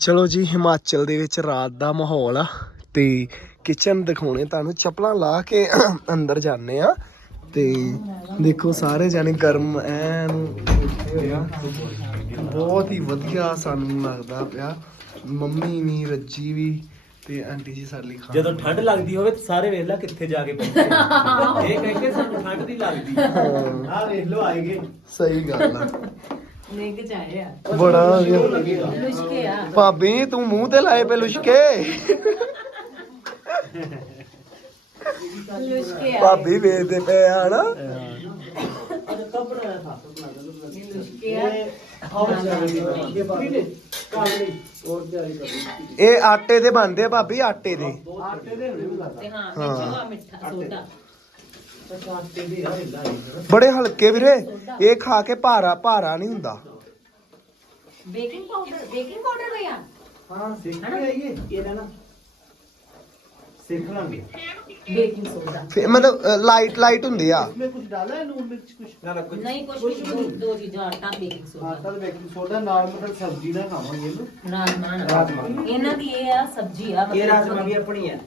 ਚਲੋ ਜੀ ਹਿਮਾਚਲ ਦੇ ਵਿੱਚ ਰਾਤ ਦਾ ਮਾਹੌਲ ਆ ਤੇ ਕਿਚਨ ਦਿਖਾਉਣੇ ਤੁਹਾਨੂੰ। ਚੱਪਲਾਂ ਲਾ ਕੇ ਅੰਦਰ ਜਾਂਦੇ ਆ ਤੇ ਦੇਖੋ ਸਾਰੇ ਜਾਣੇ ਗਰਮ ਐਨ ਬੈਠੇ ਹੋਏ ਆ। ਬਹੁਤ ਹੀ ਵਧੀਆ ਸਾਨੂੰ ਲੱਗਦਾ ਪਿਆ। ਮੰਮੀ ਵੀ ਰੱਜੀ ਵੀ ਤੇ ਆਂਟੀ ਜੀ ਸਾਡੇ ਲਈ ਖਾਣਾ ਜਦੋਂ ਠੰਡ ਲੱਗਦੀ ਹੋਵੇ ਤਾਂ ਸਾਰੇ ਵੇਖ ਲੈ ਕਿੱਥੇ ਜਾ ਕੇ ਪਹੁੰਚੇ ਇਹ ਕਹਿੰਦੇ ਸਾਨੂੰ ਠੰਡ ਨਹੀਂ ਲੱਗਦੀ। ਆਹ ਵੇਖ ਲੋ ਆਏਗੇ। ਸਹੀ ਗੱਲ ਆ। ਨਿੱਘ ਚ ਆਏ ਆ। ਬੜਾ ਵਧੀਆ। ਲੁਸ਼ਕੇ ਆ। ਭਾਬੀ ਤੂੰ ਮੂੰਹ ਤੇ ਲਾਏ ਪੇ ਲੁਸ਼ਕੇ। ਲੁਸ਼ਕੇ ਆ ਭਾਬੀ ਵੇਚਦੇ ਪਏ ਆ ਹਨਾ? ਲੁਸ਼ਕੇ ਆ। ਇਹ ਆਟੇ ਦੇ ਬਣਦੇ ਆ ਭਾਬੀ ਆਟੇ ਦੇ। ਤੇ ਹਾਂ ਵਿੱਚ ਆ ਮਿੱਠਾ ਸੋਡਾ। ਬੜੇ ਹਲਕੇ ਵੀਰੇ ਇਹ ਖਾ ਕੇ ਭਾਰਾ ਭਾਰਾ ਨਹੀਂ ਹੁੰਦਾ ਬੇਕਿੰਗ ਪਾਊਡਰ ਬੇਕਿੰਗ ਪਾਊਡਰ ਭਈਆ ਹਾਂ ਸਿੱਖ ਕੇ ਆਈਏ ਇਹਦਾ ਨਾ ਸਿੱਖ ਲਾਂਗੇ ਬੇਕਿੰਗ ਸੋਡਾ ਫਿਰ ਮਤਲਬ ਲਾਈਟ ਲਾਈਟ ਹੁੰਦੇ ਆ इसमें कुछ डाला है नून मिर्च कुछ ना ना कुछ ਨਹੀਂ ਕੁਝ ਵੀ ਦੋ- ਦੋ ਚੀਜ਼ਾਂ ਆਟਾ ਬੇਕਿੰਗ ਸੋਡਾ आटा बेकिंग सोडा नाल मतलब सब्जी ना खावांगे ना ਰਾਜਮਾ ਰਾਜਮਾ। ਇਹਨਾਂ ਦੀ ਇਹ ਆ ਸਬਜ਼ੀ ਆ ये राजमा भी अपनी है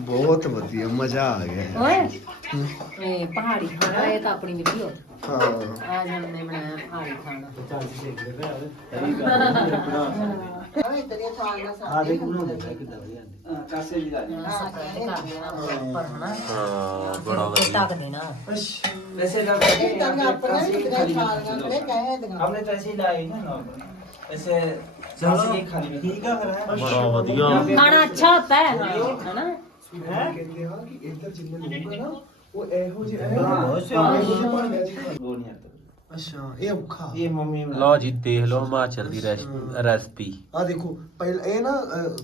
ਬਹੁਤ ਵਧੀਆ ਮਜ਼ਾ ਆ ਗਿਆ। ਓਏ। ਇਹ ਪਹਾੜੀ ਖਾਣਾ ਇਹ ਤਾਂ ਆਪਣੀ ਵੀਡੀਓ ਹਾਂ। ਆ ਜਨ ਨੇ ਪਹਾੜੀ ਖਾਣਾ। ਚਾਚੀ ਦੇਖ ਰਿਹਾ ਹੈ। हाँ देख उन्होंने देखा कितना बढ़िया हां कासे भी डाले ਸਪਰੈਡ ਕਰ ਦੇਣਾ ਉੱਪਰ ਹਨਾ ਹਾਂ ਬੜਾ ਵਧੀਆ ਢੱਕ देना वैसे डाल हमने तो ऐसे ही लाई ना नॉर्मल ऐसे चलो ये खाली में ठीक है फिर ਬੜਾ ਵਧੀਆ ਖਾਣਾ ਅੱਛਾ ਹੁੰਦਾ ਹੈ ਹਨਾ ਕਹਿੰਦੇ ਆ ਕਿ ਇੱਧਰ ਜਿੰਨੇ ਲੋਕ ਆ ਨਾ ਉਹ ਇਹੋ ਜਿਹੇ वो नहीं आता ਅੱਛਾ ਇਹ ਔਖਾ। ਇਹ ਮੰਮੀ ਲਓ ਜੀ ਦੇਖ ਲਓ ਹਿਮਾਚਲ ਦੀ ਰੈਸਪੀ ਆ ਦੇਖੋ ਪਹਿਲ ਇਹ ਨਾ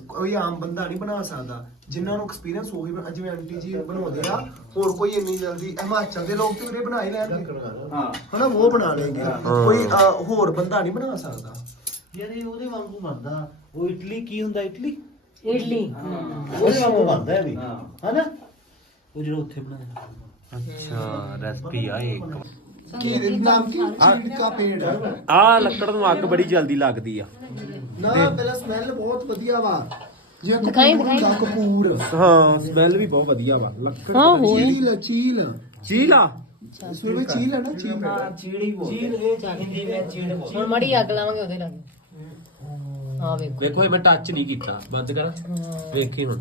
ਕੋਈ ਆਮ ਬੰਦਾ ਨਹੀਂ ਬਣਾ ਸਕਦਾ। ਜਿਨ੍ਹਾਂ ਨੂੰ ਐਕਸਪੀਰੀਅੰਸ ਹੋ ਗਈ ਜਿਵੇਂ ਆਂਟੀ ਜੀ ਬਣਾਉਂਦੇ ਆ ਹੋਰ ਕੋਈ ਇੰਨੀ ਜਲਦੀ ਹਿਮਾਚਲ ਦੇ ਲੋਕ ਤੇ ਵੀਰੇ ਬਣਾ ਹੀ ਹਾਂ। ਹਨਾ ਉਹ ਬਣਾ ਲੈਣਗੇ। ਕੋਈ ਹੋਰ ਬੰਦਾ ਨਹੀਂ ਬਣਾ ਸਕਦਾ। ਯਾਰ ਉਹਦੇ ਵਾਂਗੂ ਬਣਦਾ। ਉਹ ਇਟਲੀ ਕੀ ਹੁੰਦਾ ਇਟਲੀ? ਇਡਲੀ ਉਹਦੇ ਵਾਂਗੂ ਬਣਦਾ ਇਹ ਵੀ। ਹਨਾ? ਉਹ ਜਿਹੜਾ ਉੱਥੇ ਬਣਾਇਆ। ਅੱਛਾ ਰੈਸਪੀ ਆ ਇੱਕ। ਕੀ ਲੱਕੜ ਨੂੰ ਅੱਗ ਬੜੀ ਜਲਦੀ ਲੱਗਦੀ ਆ। ਸਮੈਲ ਵੀ। ਬਹੁਤ ਵਧੀਆ ਵਾ। ਲੱਕੜ ਹਾਂ ਹੋਏ ਚੀਲ ਹੈ ਨਾ ਚੀਲ? ਚੀੜੀ ਇਹ ਹਿੰਦੀ ਵਿੱਚ ਚੀੜ ਬੋਲ ਮੜੀ ਅੱਗ ਲਾਵਾਂਗੇ ਉਹਦੇ ਲਾਗੇ। ਹਾਂ। ਵੇਖੋ। ਦੇਖੋ ਇਹ ਮੈਂ ਟੱਚ ਨਹੀਂ ਕੀਤਾ। ਬੰਦ ਕਰ। ਵੇਖੀ ਹੁਣ।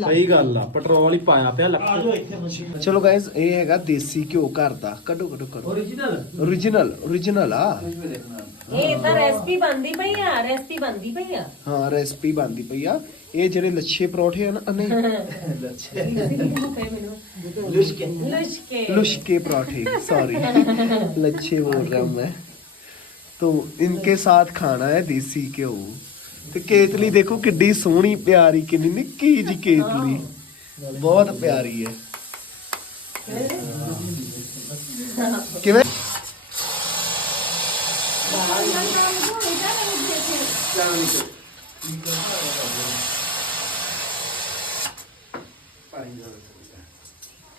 ਸਹੀ ਗੱਲ ਆ ਪੈਟਰੋਲ ਹੀ ਪਾਇਆ ਪਿਆ ਲੱਕੜ ਚਲੋ ਗਾਇਸ ਇਹ ਹੈਗਾ ਦੇਸੀ ਘਿਓ ਘਰ ਦਾ ਕੱਢੋ ਕੱਢੋ ਕੱਢੋ ਓਰੀਜਨਲ origignal origignal ਆ ਇਹ ਤਾਂ ਰੈਸਪੀ ਬੰਦੀ ਪਈ ਆ ਰੈਸਪੀ ਬੰਦੀ ਪਈ ਆ ਹਾਂ ਰੈਸਪੀ ਬਣਦੀ ਪਈ ਆ ਇਹ ਜਿਹੜੇ ਲੱਛੇ ਪਰੌਠੇ ਆ ਨਾ ਨਹੀਂ ਲੁਸ਼ਕੇ लुश्के पराठे सॉरी लच्छे बोल रहा हूँ मैं तो इनके साथ खाना है देसी घ्यो ਤੇ ਕੇਤਲੀ ਦੇਖੋ ਕਿੱਡੀ ਸੋਹਣੀ, ਪਿਆਰੀ ਕਿੰਨੀ ਨਿੱਕੀ ਜੀ ਕੇਤਲੀ। ਬਹੁਤ ਪਿਆਰੀ ਹੈ। ਕਿਵੇਂ?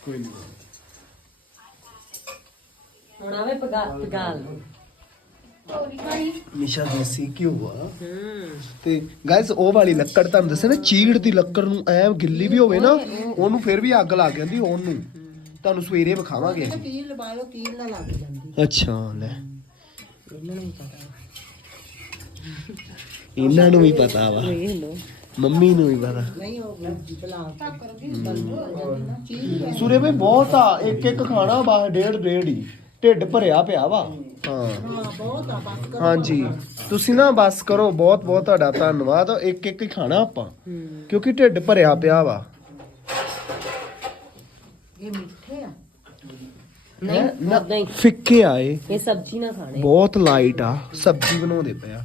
ਕੋਈ ਨਹੀਂ ਹੁਣ ਆਵੇ ਪਗਾ ਪਗਾਲ ਨਿਸ਼ਾ ਦੇਸੀ ਘਿਓ ਆ? ਤੇ ਗਾਇਸ ਉਹ ਵਾਲੀ ਲੱਕੜ ਤੁਹਾਨੂੰ ਦੱਸਿਆ ਨਾ ਚੀੜ ਦੀ ਲੱਕੜ ਨੂੰ ਐ ਗਿੱਲੀ ਵੀ ਹੋਵੇ ਨਾ ਉਹਨੂੰ ਫਿਰ ਵੀ ਅੱਗ ਲੱਗ ਜਾਂਦੀ ਉਹਨੂੰ ਤੁਹਾਨੂੰ ਸਵੇਰੇ ਵਿਖਾਵਾਂਗੇ ਕੀਲ ਲਵਾਇਓ ਕੀਲ ਨਾ ਲੱਗ ਜਾਂਦੀ। ਅੱਛਾ ਲੈ। ਇਹਨਾਂ ਨੂੰ ਵੀ ਪਤਾ ਵਾ। ਮੰਮੀ ਨੂੰ ਵੀ ਪਤਾ। ਨਹੀਂ ਉਹ ਚਲਾ ਸੂਰੇ ਬਈ ਬਹੁਤ ਆ ਇੱਕ ਇੱਕ ਖਾਣਾ ਬਾ ਡੇਢ ਡੇਢ ਹੀ। ਢਿੱਡ ਭਰਿਆ ਪਿਆ ਵਾ। ਹਾਂ। ਬਹੁਤ ਆ ਬਸ ਕਰੋ। ਹਾਂਜੀ। ਤੁਸੀਂ ਨਾ ਬਸ ਕਰੋ ਬਹੁਤ ਬਹੁਤ ਤੁਹਾਡਾ ਧੰਨਵਾਦ। ਇੱਕ ਇੱਕ ਹੀ ਖਾਣਾ ਆਪਾਂ ਕਿਉਂਕਿ ਢਿੱਡ ਭਰਿਆ ਪਿਆ ਵਾ। ਇਹ ਮਿੱਠੇ ਆ। ਨਹੀਂ ਨਾ ਉਦਾਂ ਹੀ ਫਿੱਕੇ ਆਏ ਇਹ। ਸਬਜ਼ੀ ਨਾ ਖਾਣੇ। ਬਹੁਤ ਲਾਈਟ ਆ। ਸਬਜ਼ੀ ਬਣਾਉਂਦੇ ਪਿਆ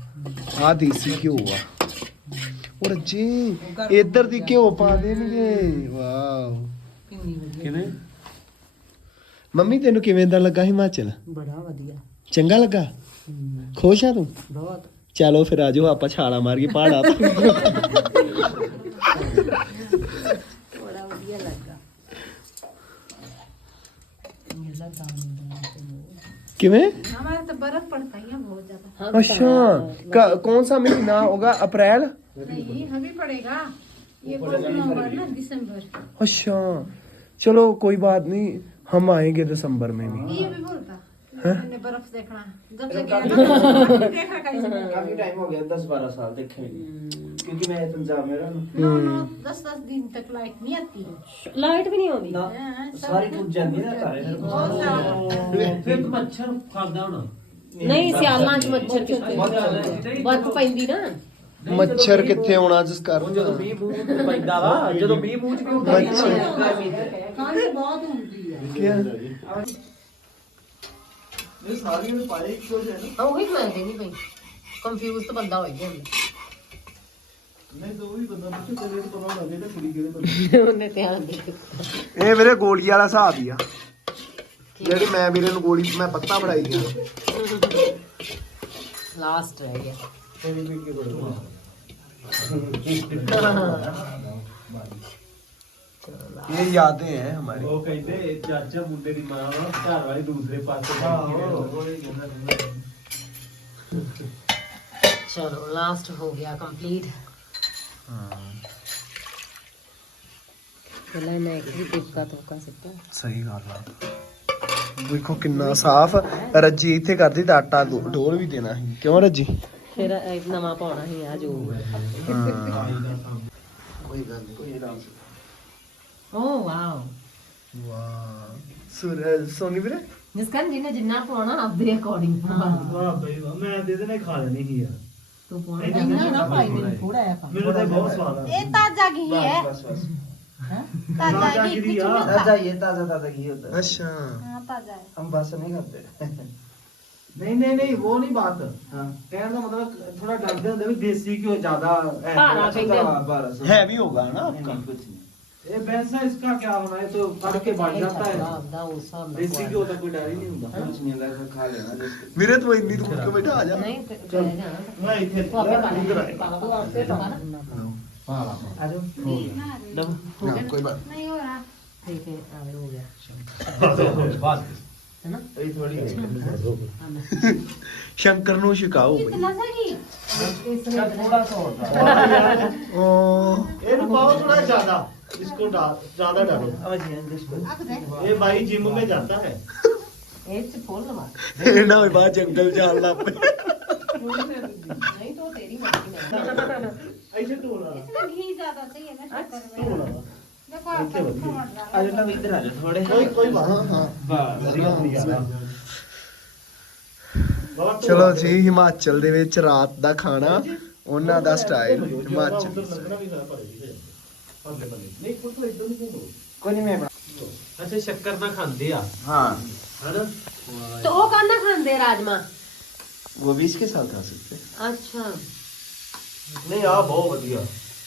ਆ। ਦੇਸੀ ਘਿਓ ਆ। ਔਰ ਜੀ ਇੱਧਰ ਦੀ ਘਿਓ ਪਾ ਦੇਣਗੇ। ਵਾਓ। ਕਿੰਨੀ ਵਧੀਆ। ਕਿਵੇਂ? ਮੰਮੀ ਤੈਨੂੰ ਕਿਵੇਂ ਦਾ ਲੱਗਾ ਹਿਮਾਚਲ ਬੜਾ ਵਧੀਆ ਚੰਗਾ ਲੱਗਾ ਖੁਸ਼ ਆ ਤੂੰ ਬਹੁਤ ਚਲੋ ਫਿਰ ਆਜੋ ਆਪਾਂ ਛਾਲਾ ਮਾਰ ਕੇ ਪਹਾੜਾ ਤੋਂ ਬੜਾ ਵਧੀਆ ਲੱਗਾ ਮੇਲਾ ਦਾਮ ਕਿਵੇਂ हमारे तो बर्फ पड़ता ही है बहुत ज्यादा अच्छा का- कौन सा महीना होगा अप्रैल नहीं अभी पड़ेगा ये कौन सा नवंबर ना दिसंबर अच्छा चलो कोई बात नहीं हम आएंगे दिसंबर में भी ये भी बोलता मैंने बर्फ देखना जब से गया ना देखा कहीं से काफी टाइम हो गया दस बारह साल देखे नहीं क्योंकि मैं पंजाब में रहा हूँ नौ नौ दस दस दिन तक लाइट नहीं आती ਲਾਈਟ ਵੀ ਨਹੀਂ ਆਉਂਦੀ ना हाँ, सब सारी कुछ जाती है ना तारे बहुत सारा ਫਿਰ ਮੱਛਰ ਖਾਂਦਾ ਹੋਣਾ ਨਹੀਂ ਸਿਆਲਾਂ ਚ ਮੱਛਰ ਕਿੱਥੇ ਬਰਫ਼ ਪੈਂਦੀ ਨਾ ਮੱਛਰ ਕਿੱਥੇ ਆਉਣਾ ਜਿਸ ਕਾਰਨ? ਜਦੋਂ ਮੀਂਹ ਮੂੰਹ ਪੈਂਦਾ ਵਾ। ਜਦੋਂ ਮੀਂਹ ਮੂੰਹ ਚ ਵੀ ਹੁੰਦਾ ਮੱਛਰ ਕਾਹਲੀ ਬਹੁਤ ਹੁੰਦੀ ਹੈ। ਕੀ ਇਹ ਸਾਰੀਆਂ ਨੂੰ ਪਾਲੇ ਇੱਕ ਹੋ ਜਾਏ ਨਾ ਉਹ ਹੀ ਮੈਂ ਕਹਿੰਦੀ ਪਈ। ਕੰਫਿਊਜ਼ ਤਾਂ ਬੰਦਾ ਹੋ ਗਿਆ ਇਹ ਵੀਰੇ ਗੋਲੀ ਵਾਲਾ ਹਿਸਾਬ ਹੀ ਆ। ਜਿਹੜੀ ਮੈਂ ਵੀਰੇ ਨੂੰ ਗੋਲੀ ਮੈਂ ਪੱਤਾ ਫੜਾਈ ਗਿਆ ਲਾਸਟ ਰਹਿ ਗਿਆ। ये यादें हैं हमारी ਉਹ ਕਹਿੰਦੇ ਚਾਚਾ ਮੁੰਡੇ ਦੀ ਮਾਂ ਵਾ ਘਰ ਵਾਲੀ ਦੂਸਰੇ ਪਾਸੇ ਬੈਠੀ ਰਹਿੰਦੀ। ਚਲੋ ਲਾਸਟ ਹੋ ਗਿਆ ਕੰਪਲੀਟ ਪਹਿਲਾਂ ਮੈਂ ਇੱਕ ਵੀ ਟਿਪਕਾ ਤੋਕਾ ਸਿੱਟਾ ਸਹੀ ਗੱਲ ਆ ਦੇਖੋ ਕਿੰਨਾ ਸਾਫ਼ ਰੱਜੀ ਇੱਥੇ ਕਰਦੀ ਤਾਂ ਆਟਾ ਡੋ- ਡੋਲ ਵੀ ਦੇਣਾ ਸੀ ਕਿਉਂ ਰੱਜੀ ਫਿਰ ਇੱਕ ਨਵਾਂ ਪਾਉਣਾ ਸੀ ਆ ਜੋ ਕੋਈ ਗੱਲ ਨਹੀਂ ਕੋਈ ਰਾਮ ਓ ਵਾਓ ਵਾਹ ਸੁਰ ਸੋਨੀ ਵੀਰੇ ਜਿਸ ਕਰਨ ਜਿਹਨੇ ਜਿੰਨਾ ਪਾਉਣਾ ਆਪਦੇ ਅਕੋਰਡਿੰਗ ਵਾਹ ਬਈ ਵਾਹ ਮੈਂ ਦੇ ਦੇਣੇ ਖਾ ਲੈਣੀ ਸੀ ਯਾਰ ਤੂੰ ਪਾਉਣਾ ਇੰਨਾ ਨਾ ਭਾਈ ਮੈਨੂੰ ਥੋੜਾ ਆ ਪਾ ਮੈਨੂੰ ਤਾਂ ਬਹੁਤ ਸਵਾਦ ਆ ये ताजा घी है बस बस ताजा ताजा घी घी कुछ यार। मिलता ताजा ये ताजा ताजा घी होता है ਅੱਛਾ हाँ ताजा है हम बस नहीं करते नहीं नहीं नहीं वो नहीं बात हाँ। कहने का मतलब थोड़ा डरते होंगे भी देसी क्यों ज्यादा है बारह कहते हैं। हैवी होगा ना आपका ये वैसा इसका क्या होना है तो फट के बढ़ जाता है देसी क्यों होता कोई डर ही नहीं होता कुछ नहीं लगा खा लेना जैसे मेरे तो इतनी दूर के बैठा आ जा नहीं तो चल जाना मैं इधर तो आगे पानी इधर आए। पाला तो आपसे पाला ना अरे ना कोई बात नहीं हो रहा ठीक है अरे हो गया बात है ना? अच्छा। हाँ, हाँ, हाँ। शंकर नु शिकाओ कितना सर जी अच्छा, थोड़ा सा होता ओ। ज़्यादा। इसको ज़्यादा डालो। ये भाई जिम में जाता है। ये तो से ना जंगल नहीं तो तेरी मर्ज़ी ऐसे तो घी ज़्यादा चाहिए ना बोला देखो आप टमाटर डालो। आ जाओ इधर आ जाओ थोड़े कोई कोई बात ਹਾਂ ਹਾਂ नहीं बाबा तो ਚਲੋ ਜੀ ਹਿਮਾਚਲ ਦੇ ਵਿੱਚ ਰਾਤ ਦਾ ਖਾਣਾ ਉਹਨਾਂ ਦਾ ਸਟਾਈਲ ਹਿਮਾਚਲ लगना भी सारा पड़ेगी अगले बंदे नहीं खुद तो एकदम ही नहीं कोई नहीं मैं बना ਅੱਛਾ ਸ਼ੱਕਰ ਨਾ ਖਾਂਦੇ ਆ हाँ है ना ਤੇ ਉਹ ਕਾਹਨਾ ਖਾਂਦੇ ਰਾਜਮਾ वो भी इसके साथ खा सकते हैं ਅੱਛਾ नहीं यार बहुत बढ़िया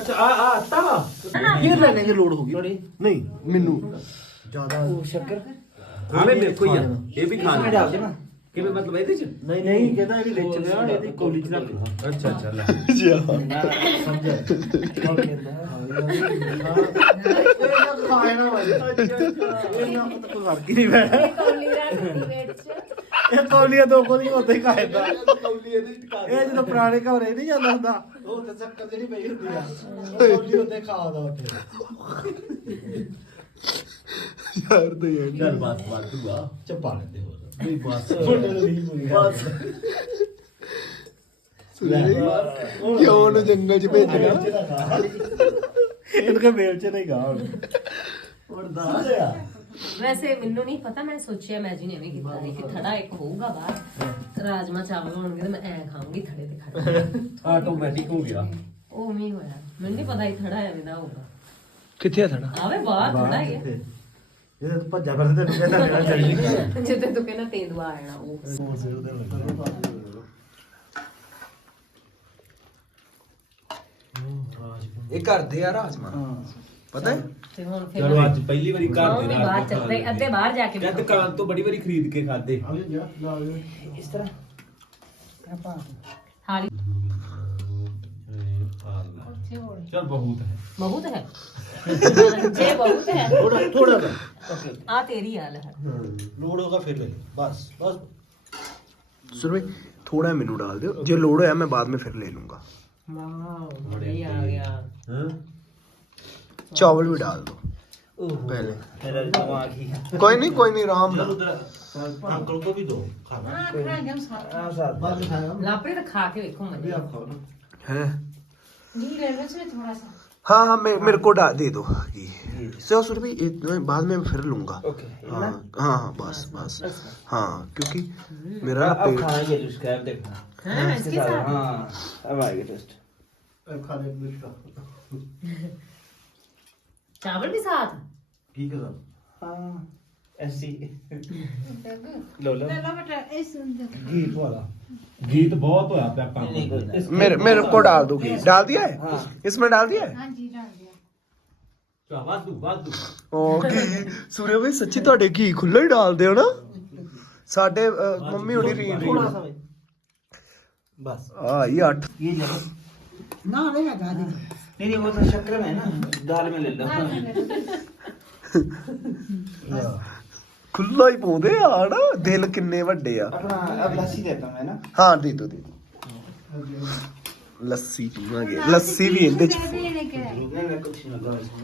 ਅੱਛਾ ਆ ਆ ਆਤਾ ਵਾ ਇਹ ਲੈਣੇ ਦੀ ਲੋੜ ਹੋ ਗਈ ਨਹੀਂ ਮੈਨੂੰ। ਜ਼ਿਆਦਾ। ਸ਼ੱਕਰ। ਹਾਂ ਮੇਰੇ ਕੋਈ ਆ। ਇਹ ਵੀ ਖਾਣਾ ਡਾਲ ਦੇਣਾ ਕਿਵੇਂ ਮਤਲਬ ਇਹਦੇ ਚ? ਨਹੀਂ ਨਹੀਂ ਕਹਿੰਦਾ ਇਹਦੇ ਵਿੱਚ ਲਿਆ ਇਹਦੀ ਕੋਲੀ ਚ ਰੱਖ ਅੱਛਾ ਅੱਛਾ ਲੈ। ਜੀ ਆ ਸਮਝਿਆ। ਖਾਣਾ ਵਾਲੀ ਅੱਛਾ ਅੱਛਾ। ਇਹਨਾਂ ਨੂੰ ਤਾਂ ਕੋਈ ਵਰਗੀ ਨਹੀਂ ਪੈਣਾ ਕੋਲੀ ਰੱਖ ਵਿੱਚ। ਇਹ ਕੌਲੀਆਂ ਦੋ ਕੋਲੀ ਉੱਤੇ ਖਾਇਦਾ ਇਹ ਜਦੋਂ ਪੁਰਾਣੇ ਘਰੇ ਨਹੀਂ ਜਾਂਦਾ ਹੁੰਦਾ। ਉਹ ਤੇ ਚੱਕਰ ਜਿਹੜੀ ਪਈ ਹੁੰਦੀ ਆ। ਉਹ ਕੌਲੀ ਉੱਤੇ ਖਾਦਾ ਉੱਥੇ। ਯਾਰ ਤੇ ਯਾਰ ਚੱਲ ਬਾਤ ਬਾਤ ਤੂੰ ਆ। ਚੱਪਾ ਲੈਂਦੇ ਹੋਰ। ਨਹੀਂ ਬਸ। ਬਸ। ਕਿਉਂ ਨੂੰ ਜੰਗਲ ਚ ਭੇਜਣਾ ਇਨਕੇ ਮੇਲ ਚ ਨਹੀਂ ਗਾ ਹੁਣ। ਹੁਣ ਦਾ ਆ ਵੈਸੇ ਮੈਨੂੰ ਨਹੀਂ ਪਤਾ ਮੈਂ ਸੋਚਿਆ ਇਮੇਜਿਨ ਐਵੇਂ ਕੀਤਾ ਸੀ ਕਿ ਥੜਾ ਇੱਕ ਹੋਊਗਾ ਬਾਹਰ ਰਾਜਮਾ ਚਾਵਲ ਹੋਣਗੇ ਤੇ ਮੈਂ ਐ ਖਾਵਾਂਗੀ ਥੜੇ ਤੇ ਖੜਾ। ਆਟੋਮੈਟਿਕ ਹੋ ਗਿਆ। ਉਹ ਵੀ ਹੋਇਆ। ਮੈਨੂੰ ਨਹੀਂ ਪਤਾ ਇਹ ਥੜਾ ਐਵੇਂ ਦਾ ਹੋਊਗਾ। ਕਿੱਥੇ ਆ ਥੜਾ ਆਵੇ ਬਾਹਰ ਥੜਾ ਹੀ ਹੈ। ਇਹ ਤਾਂ ਭੱਜਾ ਫਿਰਦੇ ਤੈਨੂੰ ਕਹਿੰਦਾ ਮੇਰਾ ਚੜੀ ਜਿੱਦੇ ਤੂੰ ਕਹਿੰਦਾ ਤੇਂਦੂਆ ਆ ਜਾਣਾ ਉਹ। ਇਹ ਕਰਦੇ ਆ ਰਾਜਮਾ? ਪਤਾ ਹੈ? ਤੇ ਹੁਣ ਫਿਰ ਚਲੋ ਅੱਜ ਪਹਿਲੀ ਵਾਰੀ ਘਰ ਦੇ ਨਾਲ ਬਾਹਰ ਚੱਲਦੇ ਅੱਧੇ ਬਾਹਰ ਜਾ ਕੇ ਮੈਂ ਦੁਕਾਨ ਤੋਂ ਬੜੀ ਵਾਰੀ ਖਰੀਦ ਕੇ ਖਾਦੇ ਇਸ ਤਰ੍ਹਾਂ। ਆਪਾਂ ਹਾਲੀ ਚਲ ਬਹੁਤ ਹੈ। ਬਹੁਤ ਹੈ? ਜੇ ਬਹੁਤ ਹੈ। ਥੋੜਾ ਥੋੜਾ ਆ ਤੇਰੀ ਹਾਲ ਹੈ। ਲੋੜ ਹੋਗਾ ਫਿਰ ਲੈ। ਬਸ ਬਸ। ਸੁਰਵੇ ਥੋੜਾ ਮੈਨੂੰ ਡਾਲ ਦਿਓ। ਜੇ ਲੋੜ ਹੋਇਆ ਮੈਂ ਬਾਅਦ ਵਿੱਚ ਫਿਰ ਲੈ ਲੂੰਗਾ। ਵਾਓ ਬੜੀ ਆ ਗਿਆ। ਹਾਂ। चावल भी डाल दो पहले मेरा दिमाग ही कोई नहीं कोई नहीं आराम ना अंकल को भी दो खाना हाँ, खाएंगे हम साथ में। लापरे तो खा के देखो मजे है घी ले लो इसमें थोड़ा सा हाँ हाँ मेरे, मेरे को डा दे दो घी सौ सौ रुपये बाद में फिर लूंगा हाँ हाँ हाँ बस बस हाँ क्योंकि मेरा ना अब पेट खाएंगे जूस कैब देखना हाँ इसके साथ हाँ अब आएगा टेस्ट ਇਹ ਖਾ ਲੈ ਮਿਰਚਾ ਚਾਵਲ ਵੀ ਸਾਥ ਕੀ ਕਰਾਂ हाँ ऐसी ले लो लो लो बेटा इस ਗੀਤ ਵਾਲਾ ਗੀਤ ਬਹੁਤ ਹੋਇਆ ਪਿਆ ਕੰਮ नहीं कोई ना मेरे मेरे को डाल दो घी डाल दिया है हाँ इसमें डाल दिया है हाँ जी डाल दिया ਚਾ ਵਾਧੂ ਵਾਧੂ ਓ ਘੀ ਸੂਰਜ ਭਾਈ ਸੱਚੀ ਤੁਹਾਡੇ ਘੀ ਖੁੱਲਾ ਹੀ ਡਾਲਦੇ ਹੋ ਨਾ ਸਾਡੇ ਅ, ਮੰਮੀ ਹੁਣੀ ਰੀਨ थोड़ा ਰੀਨ सा भाई बस ਆ ਇਹ ਅੱਠ ये ले लो ਨਾ ਨਹੀਂ ਹੈਗਾ ਜੀ नहीं नहीं वो तो शक्कर में है ना दाल में ले लो ਖੁੱਲਾ ਹੀ ਪਾਉਂਦੇ ਆ ਨਾ ਦਿਲ ਕਿੰਨੇ ਵੱਡੇ ਆ अपना अब लस्सी देता हूँ मैं ना ਹਾਂ ਦੇ ਦੋ ਦੇ ਦਿਓ। ਲੱਸੀ ਪੀਵਾਂਗੇ ਲੱਸੀ ਵੀ ਇਹਦੇ ਚ ये नहीं क्या है नहीं मैं कुछ नहीं लगा इसमें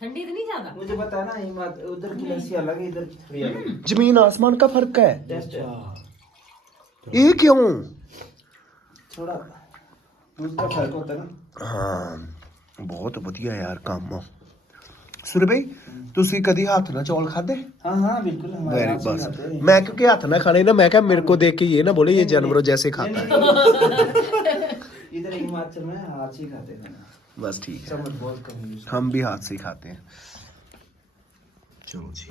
ਠੰਡੀ ਤੇ ਨਹੀਂ ਜ਼ਿਆਦਾ मुझे पता है ना ये बात उधर की लस्सी अलग है इधर की थोड़ी अलग है ਜ਼ਮੀਨ ਆਸਮਾਨ का फर्क है टेस्ट ਇਹ ਕਿਉਂ थोड़ा उसका फर्क होता है ना ਹਾਂ ਬਹੁਤ ਵਧੀਆ ਯਾਰ ਕੰਮ ਸੂਰੇ ਭਾਈ ਤੁਸੀਂ ਕਦੀ ਹੱਥ ਨਾਲ ਚੌਲ ਖਾਦੇ हाँ हाँ बिल्कुल हमारे वेरी यहाँ से बस खाते हैं। मैं क्योंकि हाथ ना खाने ना मैं क्या मेरे को देख के ये ना बोले ये जानवरों जैसे खाता है इधर हिमाचल में हाथ से ही खाते हैं बस ठीक है हम भी हाथ से ही खाते हैं चलो जी